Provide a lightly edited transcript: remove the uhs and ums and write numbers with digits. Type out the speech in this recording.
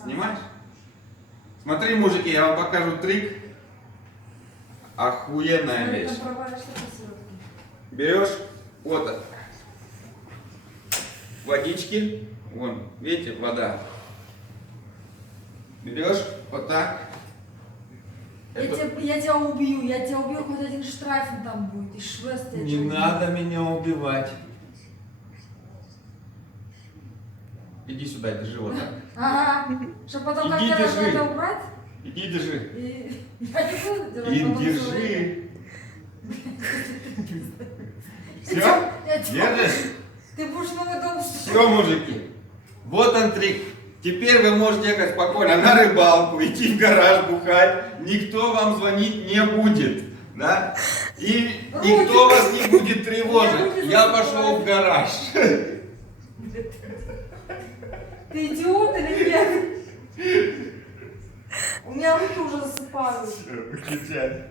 Снимаешь? Смотри, мужики, я вам покажу трик. Охуенная вещь. Берешь вот так. Водички. Вон, видите, вода. Берешь вот так. Я тебя убью, хоть один штрафин там будет, и швест я Не тебя убью. надо меня убивать. Иди сюда, держи вот так. Ага, чтобы потом Иди, как держи. это убрать? Иди, держи. И я не буду делать, И потом держи. Все? Я тебя- Держишь? Ты будешь новый дом Все, мужики. Вот он трик. Теперь вы можете ехать спокойно на рыбалку, идти в гараж бухать. Никто вам звонить не будет. Да? И никто вас не будет тревожить. Я пошел в гараж. Ты идиот или нет? У меня руки уже засыпают. Выключай.